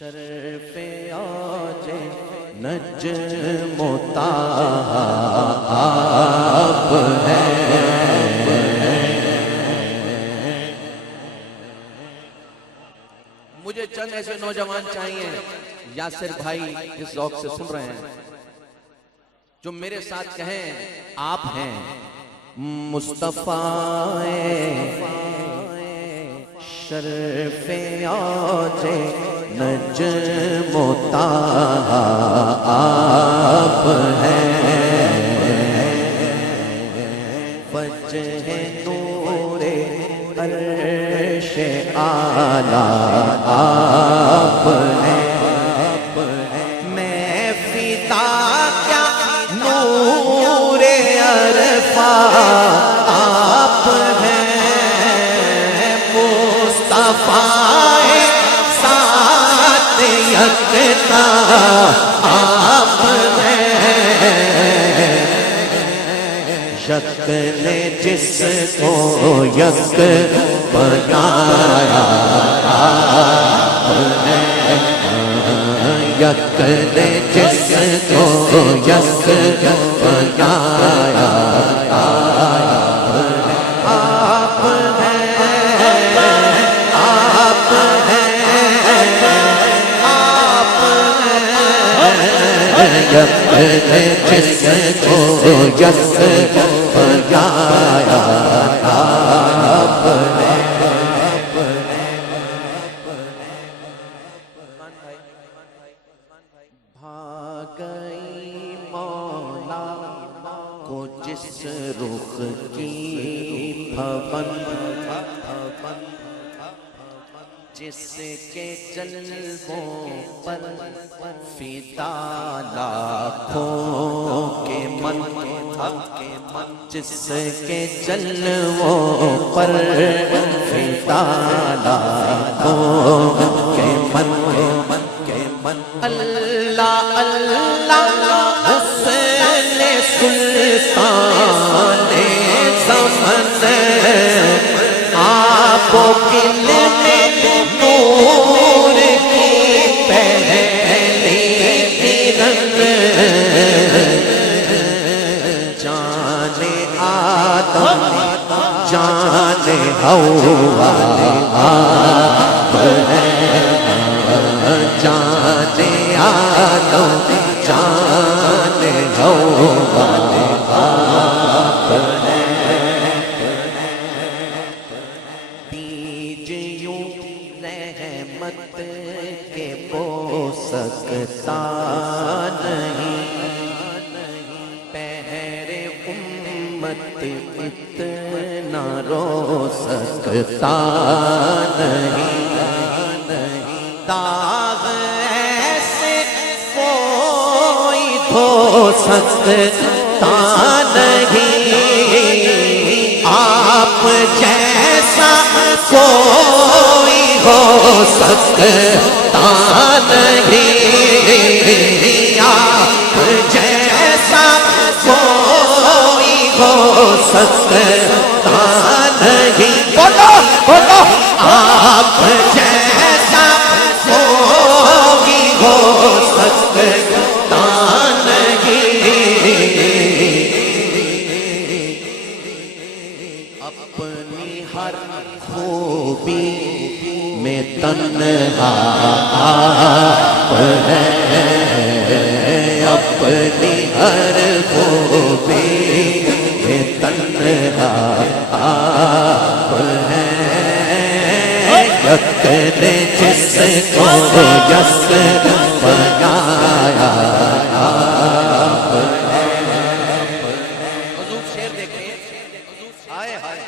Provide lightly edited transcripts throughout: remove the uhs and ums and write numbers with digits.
شرف آج نجم و تاب ہے، مجھے چند ایسے نوجوان چاہیے یاسر بھائی اس ذوق سے سن رہے ہیں جو میرے ساتھ کہیں آپ ہیں مصطفیٰ شرف آج نجم و تاب ہے، وجہ نور عرش اعلیٰ آپ ہے، میں فدا کیا نور عرفاں آپ ہیں، مصطفیٰ ساتھ یکتا آپ ہیں، شکل جس کو یک بنایا آپ ہیں، یکل جس کو یک بنایا آپ ہیں، آپ ہیں، آپ ہیں، یکل جس کو یک بنایا آپ ہیں۔ بھاگئی مولا کو جس رخ کی بھون، جس کے جلووں پر فدا لاکھوں کے من، جس کے جلووں پر فدا لاکھوں کے من، اللہ اللہ حسن سلطان زمن، آپ کل میں نور کی پہلی کرن، جان آدم جان حوا آپ ہیں، جان آدم جان حوا آپ ہیں، بیج یوں رحمت کے بو سکتا نہیں، پہر امت اتنا رو سکتا نہیں، داغ ایسے کوئی دھو سکتا نہیں، آپ جیسا کوئی ہو سکتا نہیں، آپ جیسا کوئی ہو سکتا نہیں، بولو بولو، آپ جیسا کوئی ہو سکتا نہیں، اپنی ہر خوبی میں تنہا آپ ہیں، اپنی ہر خوبی میں تنہا آپ ہیں، یکل جس کو یک بنایا آپ ہیں۔ حضور شعر دیکھیں، ہائے ہائے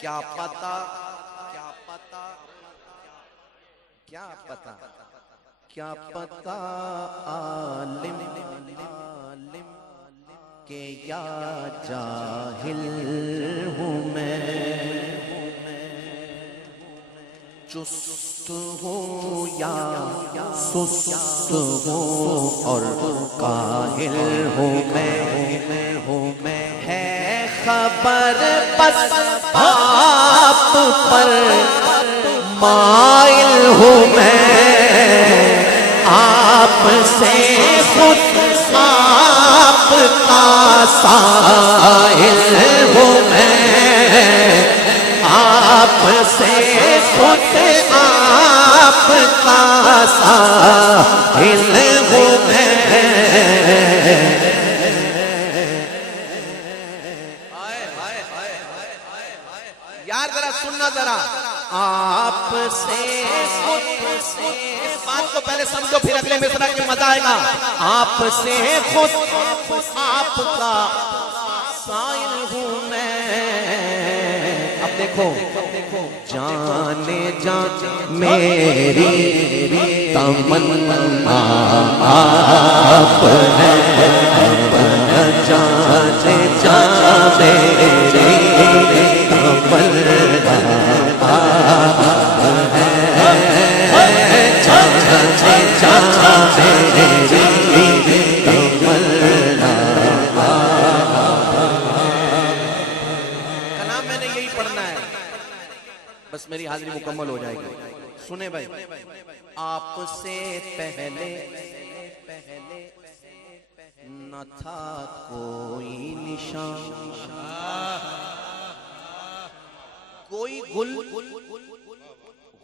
کیا پتا کیا پتا کیا پتا کیا پتا عالم کہ یا جاہل ہوں میں، چست ہوں یا سست ہوں اور کاہل ہوں میں، ہے خبر بس آپ پر مائل ہوں میں، آپ سے خود آپ کا سائل ہوں میں، آپ سے خود آپ کا سائل ہوں میں۔ یار ذرا سننا ذرا، آپ سے خود، اس بات کو پہلے سمجھو پھر اگلے مصرع کے مزہ آئے گا۔ آپ سے خود آپ کا سائل ہوں میں۔ اب دیکھو جانے جان میری تمنا آپ ہیں، جانے جان میری تمنا آپ ہیں، جانے جان میری تمنا۔ کلام میں نے یہی پڑھنا ہے، بس میری حاضری مکمل ہو جائے گی۔ سنیں بھائی، آپ سے پہلے نہ تھا کوئی نشان، کوئی گل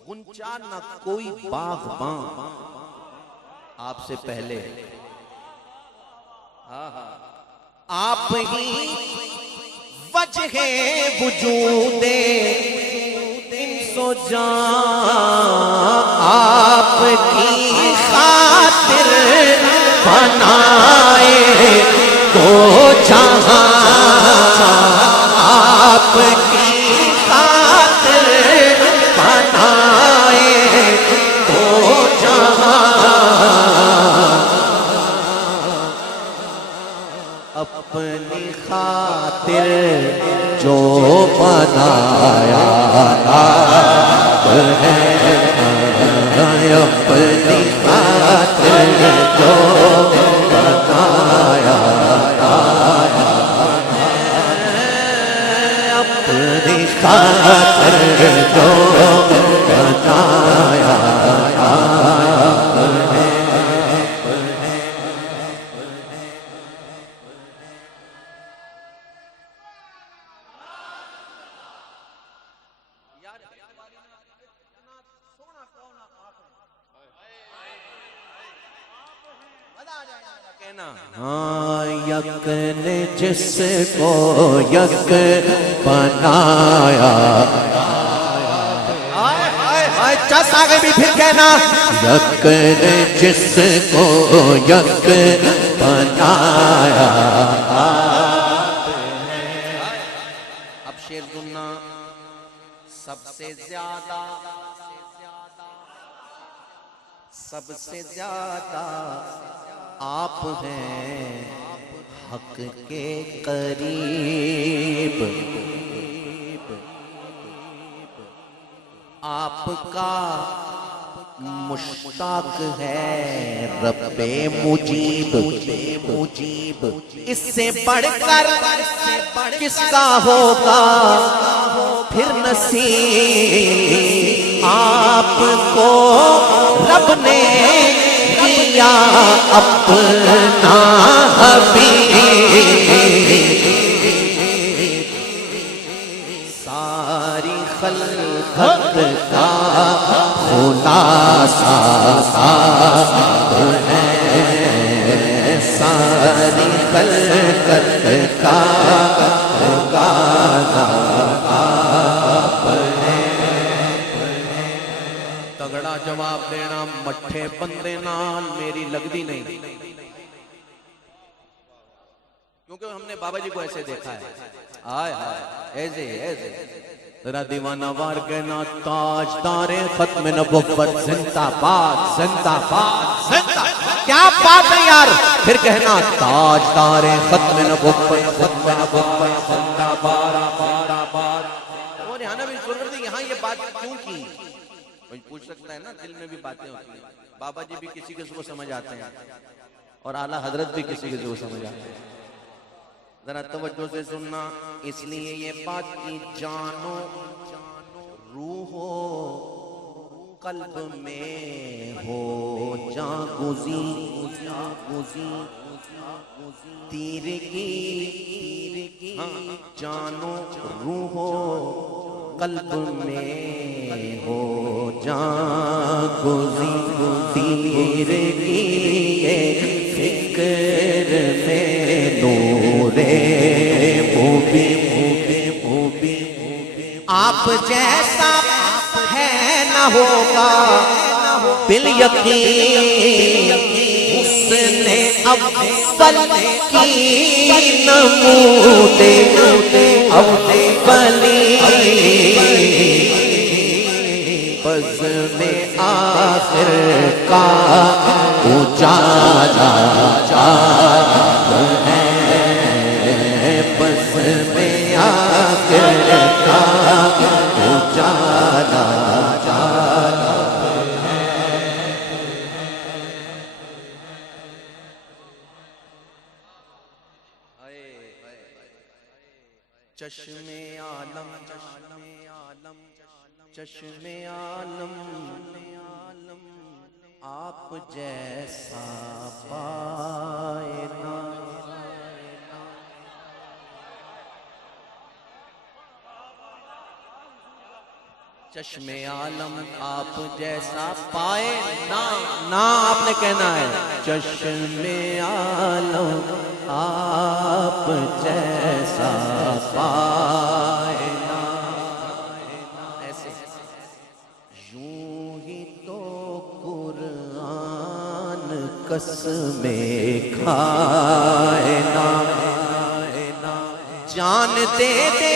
غنچہ نہ کوئی باغباں آپ سے پہلے، آپ ہی وجہ وجود انس و جان، آپ کی خاطر بنائے تو جہاں، آپ کی خاطر بنائے تو جہاں، اپنی خاطر جو بنایا آپ ہے، اپنی خاطر جو بنایا آپ ہے، اپنی خاطر جو بنایا آپ ہے۔ ہاں یک نے جس کو یک بنایا، چس آگے بھی پھر کہنا، یک نے جس کو یک بنایا۔ اب شیر سننا، سب سے زیادہ آپ ہیں حق کے قریب، آپ کا مشتاق ہے رب مجیب، اس سے بڑھ کر کس کا ہوگا پھر نصیب، آپ کو رب نے کیا اپنا حبیب، ساری خلقت کا خلاصہ آپ ہے، ساری خلقت کا خلاصہ آپ ہے۔ تگڑا جواب دینا، مٹھے بندے نال میری لگدی نہیں، کیونکہ ہم نے بابا جی کو ایسے دیکھا ہے، آئے آئے ایسے ایسے ذرا دیوانہ وار کہنا، تاجدار ختم نبوت زندہ باد، زندہ باد، زندہ باد۔ کیا بات ہے یار، پھر کہنا تاجدار ختم نبوت، ختم نبوت زندہ باد، بارہ بار۔ اور یہاں بھی ضرورت ہے، یہاں یہ بات کیوں کی؟ کوئی پوچھ سکتا ہے نا، دل میں بھی باتیں ہوتی ہیں، بابا جی بھی کسی کسی کو سمجھ آتے ہیں اور اعلیٰ حضرت بھی کسی کسی کو سمجھ آتے ہیں۔ ذرا توجہ سے سننا، اس لیے یہ بات کی جانو روح قلب میں ہو جاگزی تیرگی جانو روح و قلب میں ہو جاگزی تیرگی فکر میں نور مبی آپ جیسا ہے نہ ہوگا بالیقین حسن اول کی نمود اولی بزم آخر کا اجالا ہے بزم آخر کا اجالا چشم عالم آپ جیسا پائے نا چشم عالم آپ جیسا پائے نا آپ نے کہنا ہے چشم عالم آپ جیسا پائے نا ایسے یوں ہی تو قرآن قسمیں کھائے نا جان دے دے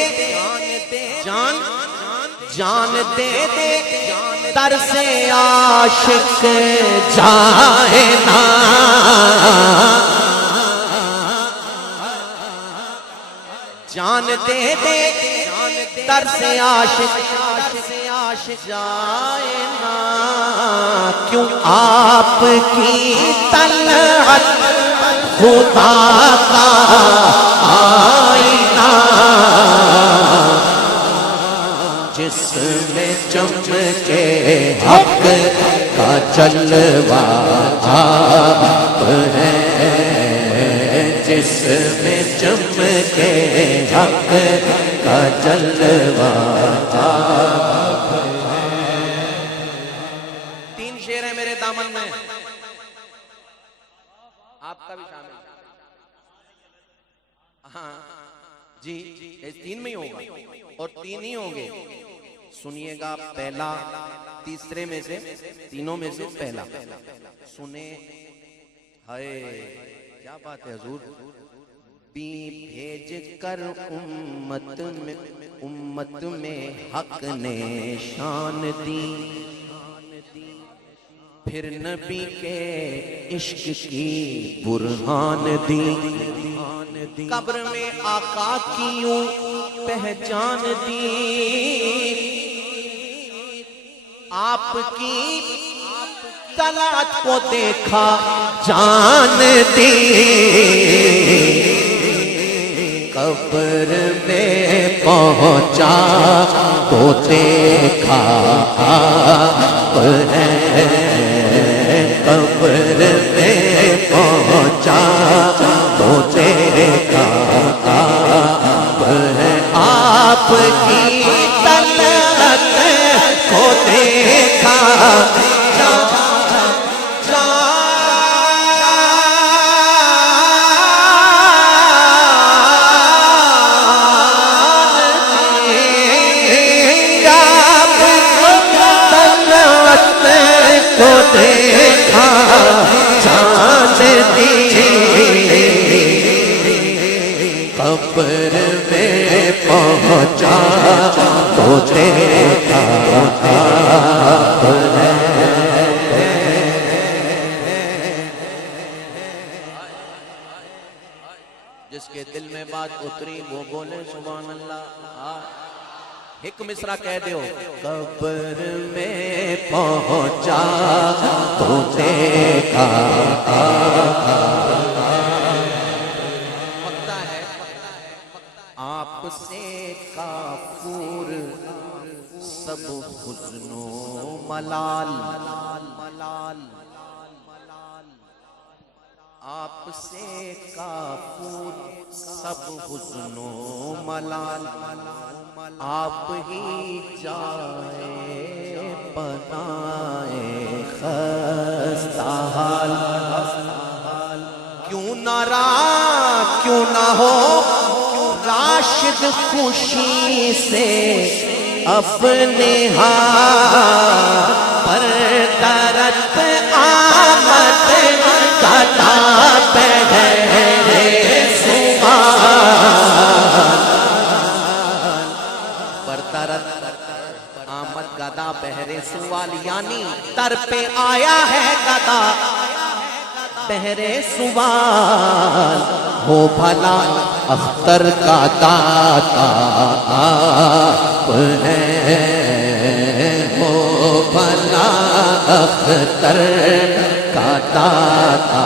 جان دے دے ترس عاشق جائے نا جان دے دے ترس عاشق جائے نا کیوں آپ کی طلعت خدا کا آئینہ جس میں چمکے حق کا جلوہ آپ ہے جس میں چمکے حق کا جلوہ آپ ہے تین شعر ہیں میرے دامن میں آپ کا بھی شامل ہاں جی تین میں ہی ہوگا اور تین ہی ہوں گے سنیے گا پہلا تیسرے میں سے تینوں میں سے پہلا سنے ہائے کیا بات ہے حضور بھی بھیج کر امت میں حق نے شان دی پھر نبی کے عشق کی برہان دی قبر میں آقا کی یوں پہچان دی آپ کی طلعت کو دیکھا جان دی قبر میں پہنچا تو دیکھا آپ ہے قبر میں پہنچا تو دیکھا آپ ہے آپ کی طلعت کو دیکھا قبر میں پہنچا تو دیکھا آپ ہے جس کے دل میں بات اتری وہ بولے سبحان اللہ ایک مصرع کہہ دیو قبر میں پہنچا تو دیکھا آپ سے کافور سب حزن و ملال آپ سے کافور سب حزن و ملال، آپ ہی جائے بنائے خستہ حال۔ کیوں نہ ہو راشد خوشی سے اپنے ہاتھ پر درت آمد گدا بہرے سوال، پر درت آمد گدا بہرے سوال، یعنی در پہ آیا ہے گدا بہرے سوال۔ ہو بھلا اختر کا داتا آپ ہیں، ہو بھلا اختر کا داتا